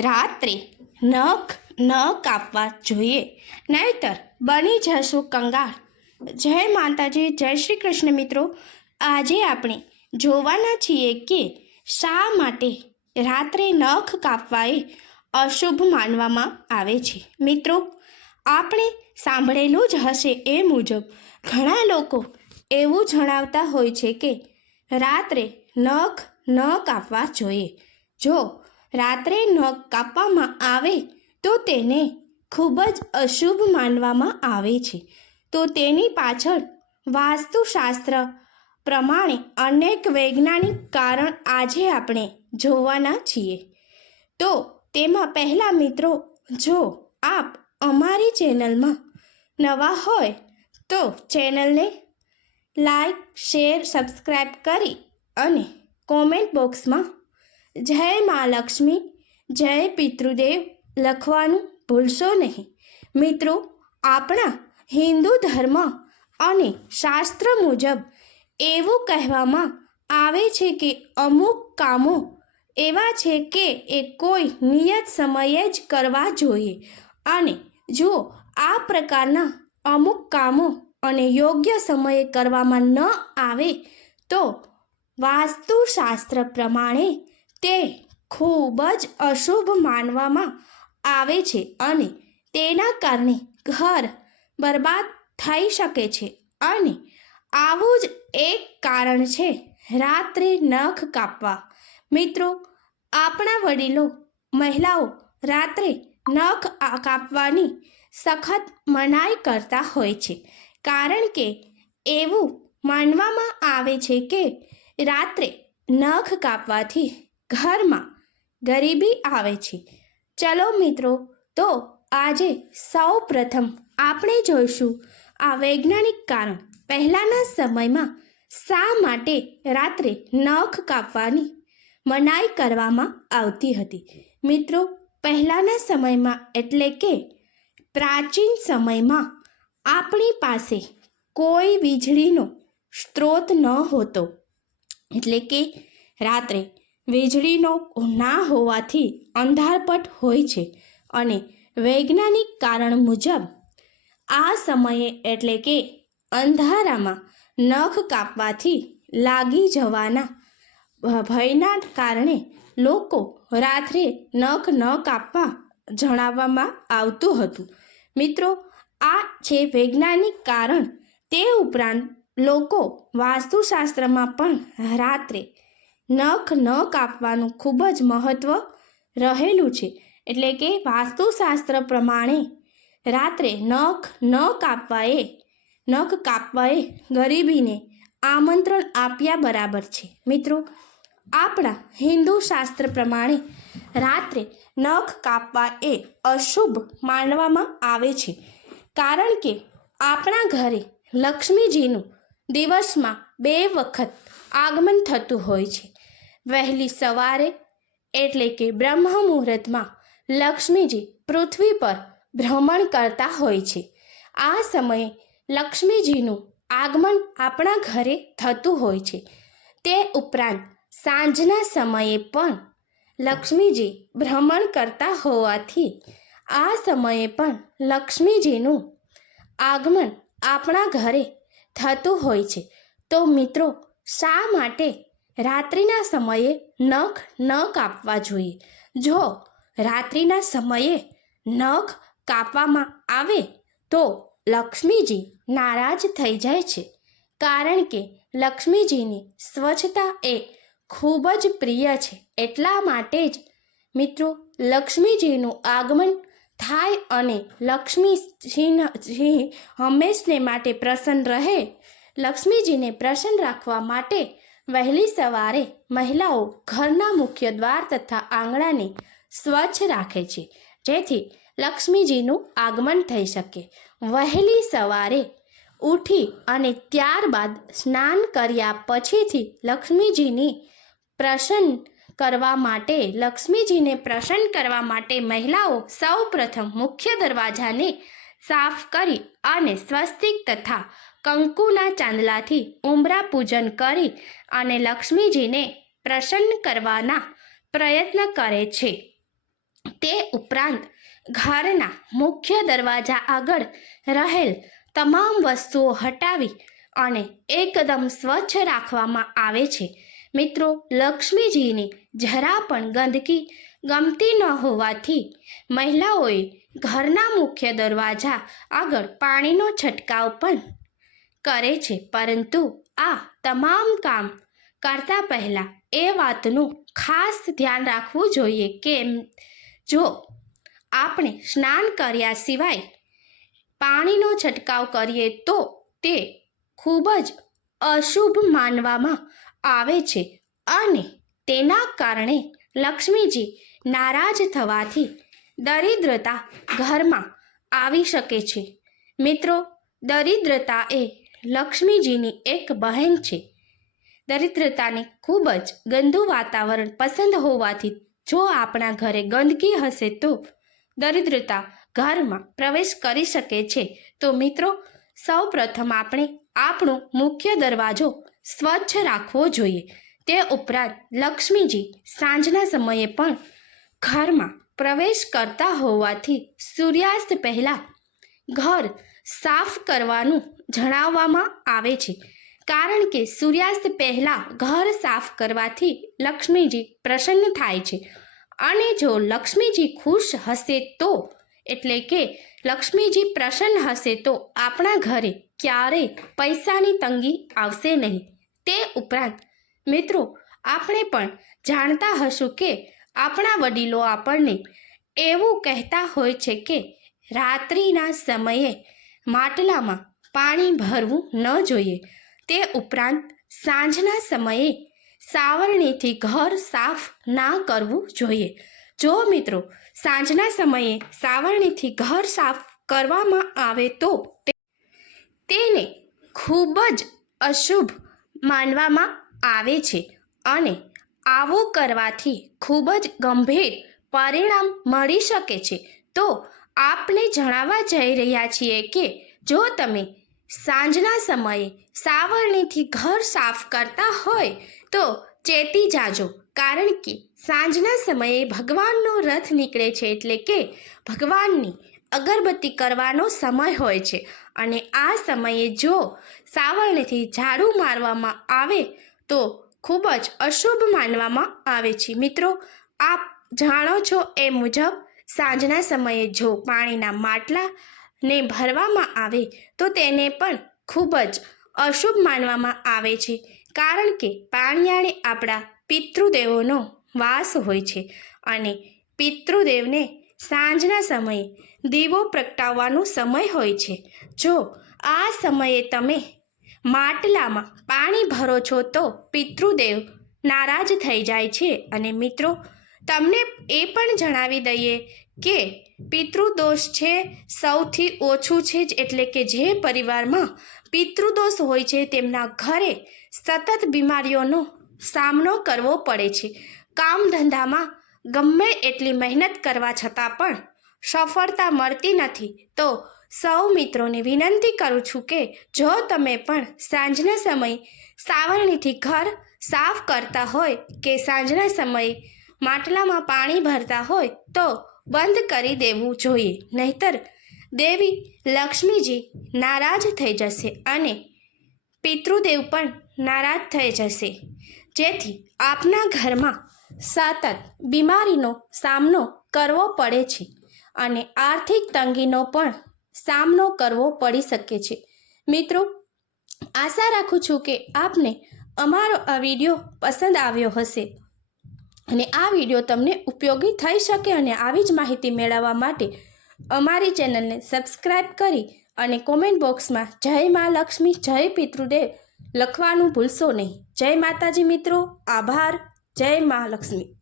રાત્રે નખ ન કાપવા જોઈએ. નહીતર બની જશું કંગાળ. જય માતાજી, જય શ્રી કૃષ્ણ મિત્રો. આજે આપણે જોવાના છીએ કે શા માટે રાત્રે નખ કાપવા એ અશુભ માનવામાં આવે છે. મિત્રો, આપણે સાંભળેલું જ હશે એ મુજબ ઘણા લોકો એવું જણાવતા હોય છે કે રાત્રે નખ ન કાપવા જોઈએ. જો રાત્રે નખ કાપવામાં આવે તો તેને ખૂબ જ અશુભ માનવામાં આવે છે. તો તેની પાછળ વાસ્તુશાસ્ત્ર પ્રમાણે અનેક વૈજ્ઞાનિક કારણ આજે આપણે જોવાના છીએ. તો તેમાં પહેલાં મિત્રો, જો આપ અમારી ચેનલમાં નવા હોય તો ચેનલને લાઈક, શેર સબસ્ક્રાઈબ કરી અને કોમેન્ટ બોક્સમાં જય મા લક્ષ્મી, જય પિતૃદેવ, લખવાનું ભૂલશો નહીં. મિત્રો, આપણા હિન્દુ ધર્મ અને શાસ્ત્ર મુજબ એવું કહેવામાં આવે છે કે અમુક કામો એવા છે કે એ કોઈ નિયત સમયે જ કરવા જોઈએ. અને જો આ પ્રકારના અમુક કામો અને યોગ્ય સમયે કરવામાં ન આવે, તો વાસ્તુશાસ્ત્ર પ્રમાણે તે ખૂબ જ અશુભ માનવામાં આવે છે અને તેના કારણે ઘર બરબાદ થઈ શકે છે અને આવું જ એક કારણ છે રાત્રે નખ કાપવા. મિત્રો, આપણા વડીલો મહિલાઓ રાત્રે નખ કાપવાની સખત મનાઈ કરતા હોય છે કારણ કે એવું માનવામાં આવે છે કે રાત્રે નખ કાપવાથી ઘરમાં ગરીબી આવે છે. ચલો મિત્રો, તો આજે સૌ પ્રથમ આપણે જોઈશું આ વૈજ્ઞાનિક કારણ. પહેલાંના સમયમાં શા માટે રાત્રે નખ કાપવાની મનાઈ કરવામાં આવતી હતી? મિત્રો, પહેલાંના સમયમાં એટલે કે પ્રાચીન સમયમાં આપણી પાસે કોઈ વીજળીનો સ્ત્રોત ન હોતો. એટલે કે રાત્રે વીજળીનો ના હોવાથી અંધારપટ હોય છે અને વૈજ્ઞાનિક કારણ મુજબ આ સમયે એટલે કે અંધારામાં નખ કાપવાથી લાગી જવાના ભયના કારણે લોકો રાત્રે નખ ન કાપવા જણાવવામાં આવતું હતું. મિત્રો, આ છે વૈજ્ઞાનિક કારણ. તે ઉપરાંત લોકો વાસ્તુશાસ્ત્રમાં પણ રાત્રે નખ ન કાપવાનું ખૂબ જ મહત્ત્વ રહેલું છે. એટલે કે વાસ્તુશાસ્ત્ર પ્રમાણે રાત્રે નખ ન કાપવાએ, નખ કાપવાએ ગરીબીને આમંત્રણ આપ્યા બરાબર છે. મિત્રો, આપણા હિન્દુ શાસ્ત્ર પ્રમાણે રાત્રે નખ કાપવા એ અશુભ માનવામાં આવે છે. કારણ કે આપણા ઘરે લક્ષ્મીજીનું દિવસમાં બે વખત આગમન થતું હોય છે. વહેલી સવારે, એટલે કે બ્રહ્મ મુહૂર્તમાં, લક્ષ્મીજી પૃથ્વી પર ભ્રમણ કરતા હોય છે. આ સમયે લક્ષ્મીજીનું આગમન આપણા ઘરે થતું હોય છે. તે ઉપરાંત સાંજના સમયે પણ લક્ષ્મીજી ભ્રમણ કરતા હોવાથી આ સમયે પણ લક્ષ્મીજીનું આગમન આપણા ઘરે થતું હોય છે. તો મિત્રો, શા માટે રાત્રિના સમયે નખ ન કાપવા જોઈએ. જો રાત્રિના સમયે નખ કાપવામાં આવે, તો લક્ષ્મીજી નારાજ થઈ જાય છે. કારણ કે લક્ષ્મીજીની સ્વચ્છતા એ ખૂબ જ પ્રિય છે. એટલા માટે જ મિત્રો, લક્ષ્મીજીનું આગમન થાય અને લક્ષ્મીજી હંમેશને માટે પ્રસન્ન રહે. લક્ષ્મીજીને પ્રસન્ન રાખવા માટે વહેલી સવારે મહિલાઓ ઘરના મુખ્ય દ્વાર તથા આંગણાને સ્વચ્છ રાખે છે, જેથી લક્ષ્મીજીનું આગમન થઈ શકે. વહેલી સવારે ઉઠી અને ત્યારબાદ સ્નાન કર્યા પછીથી લક્ષ્મીજીની પ્રસન્ન કરવા માટે, લક્ષ્મીજીને પ્રસન્ન કરવા માટે મહિલાઓ સૌ પ્રથમ મુખ્ય દરવાજાને સાફ કરી અને સ્વસ્તિક તથા કંકુના ચાંદલાથી ઉમરા પૂજન કરી અને લક્ષ્મીજીને પ્રસન્ન કરવાના પ્રયત્ન કરે છે. તે ઉપરાંત ઘરના મુખ્ય દરવાજા આગળ રહેલ તમામ વસ્તુઓ હટાવી અને એકદમ સ્વચ્છ રાખવામાં આવે છે. મિત્રો, લક્ષ્મીજીની જરા પણ ગંદકી ગમતી ન હોવાથી મહિલાઓએ ઘરના મુખ્ય દરવાજા આગળ પાણીનો છંટકાવ પણ કરે છે, પરંતુ આ તમામ કામ કરતા પહેલાં એ વાતનું ખાસ ધ્યાન રાખવું જોઈએ કે જો આપણે સ્નાન કર્યા સિવાય પાણીનો છંટકાવ કરીએ તો તે ખૂબ જ અશુભ માનવામાં આવે છે અને તેના કારણે લક્ષ્મીજી નારાજ થવાથી દરિદ્રતા ઘરમાં આવી શકે છે. મિત્રો, દરિદ્રતા એ લક્ષ્મીજીની એક બહેન છે. દરિદ્રતાને ખૂબ જ ગંદુ વાતાવરણ પસંદ હોવાથી જો આપણા ઘરે ગંદકી હશે તો દરિદ્રતા ઘરમાં પ્રવેશ કરી શકે છે. તો મિત્રો સૌ પ્રથમ આપણે આપણો મુખ્ય દરવાજો સ્વચ્છ રાખવો જોઈએ. તે ઉપરાંત લક્ષ્મીજી સાંજના સમયે પણ ઘરમાં પ્રવેશ કરતા હોવાથી સૂર્યાસ્ત પહેલાં ઘર સાફ કરવાનું જણાવવામાં આવે છે. કારણ કે સૂર્યાસ્ત પહેલાં ઘર સાફ કરવાથી લક્ષ્મીજી પ્રસન્ન થાય છે. અને જો લક્ષ્મીજી ખુશ હશે તો, એટલે કે લક્ષ્મીજી પ્રસન્ન હશે તો આપણા ઘરે ક્યારેય પૈસાની તંગી આવશે નહીં. તે ઉપરાંત, મિત્રો, આપણે પણ જાણતા હશું કે આપણા વડીલો આપણને એવું કહેતા હોય છે કે રાત્રિના સમયે માટલામાં પાણી ભરવું ન જોઈએ. તે ઉપરાંત સાંજના સમયે સાવરણીથી ઘર સાફ ના કરવું જોઈએ. જો મિત્રો, સાંજના સમયે સાવરણીથી ઘર સાફ કરવામાં આવે તો તેને ખૂબ જ અશુભ માનવામાં આવે છે અને આવું કરવાથી ખૂબ જ ગંભીર પરિણામ મળી શકે છે. તો આપને જણાવવા જઈ રહ્યા છીએ કે જો તમે સાંજના સમયે સાવરણીથી ઘર સાફ કરતા હોય તો ચેતી જાજો. કારણ કે સાંજના સમયે ભગવાનનો રથ નીકળે છે એટલે કે ભગવાનની અગરબત્તી કરવાનો સમય હોય છે. અને આ સમયે જો સાવરણીથી ઝાડુ મારવામાં આવે તો ખૂબ જ અશુભ માનવામાં આવે છે. મિત્રો, આપ જાણો છો એ મુજબ સાંજના સમયે જો પાણીના માટલાને ભરવામાં આવે, તો તેને પણ ખૂબ જ અશુભ માનવામાં આવે છે. કારણ કે પાણીયાળે આપણા પિતૃદેવોનો વાસ હોય છે અને પિતૃદેવને સાંજના સમયે દીવો પ્રગટાવવાનો સમય હોય છે. જો આ સમયે તમે માટલામાં પાણી ભરો છો, તો પિતૃદેવ નારાજ થઈ જાય છે. અને મિત્રો તમને એ પણ જણાવી દઈએ કે પિતૃદોષ છે સૌથી ઓછું છે જ એટલે કે જે પરિવારમાં પિતૃદોષ હોય છે તેમના ઘરે સતત બીમારીઓનો સામનો કરવો પડે છે. કામ ધંધામાં ગમે એટલી મહેનત કરવા છતાં પણ સફળતા મળતી નથી. તો સૌ મિત્રોને વિનંતી કરું છું કે જો તમે પણ સાંજના સમયે સાવરણીથી ઘર સાફ કરતા હોય કે સાંજના સમયે માટલામાં પાણી ભરતા હોય તો બંધ કરી દેવું જોઈએ. નહીતર દેવી લક્ષ્મીજી નારાજ થઈ જશે અને પિતૃદેવ પણ નારાજ થઈ જશે. જેથી આપના ઘરમાં સતત બીમારીનો સામનો કરવો પડે છે અને આર્થિક તંગીનો પણ સામનો કરવો પડી શકે છે. મિત્રો, આશા રાખું છું કે આપને અમારો આ વીડિયો પસંદ આવ્યો હશે. અને આ વીડિયો તમને ઉપયોગી થઈ શકે અને આવી જ માહિતી મેળવવા માટે અમારી ચેનલને સબસ્ક્રાઈબ કરી અને કોમેન્ટ બોક્સમાં જય મા લક્ષ્મી, જય પિતૃદેવ લખવાનું ભૂલશો નહીં. જય માતાજી મિત્રો, આભાર. જય મા લક્ષ્મી.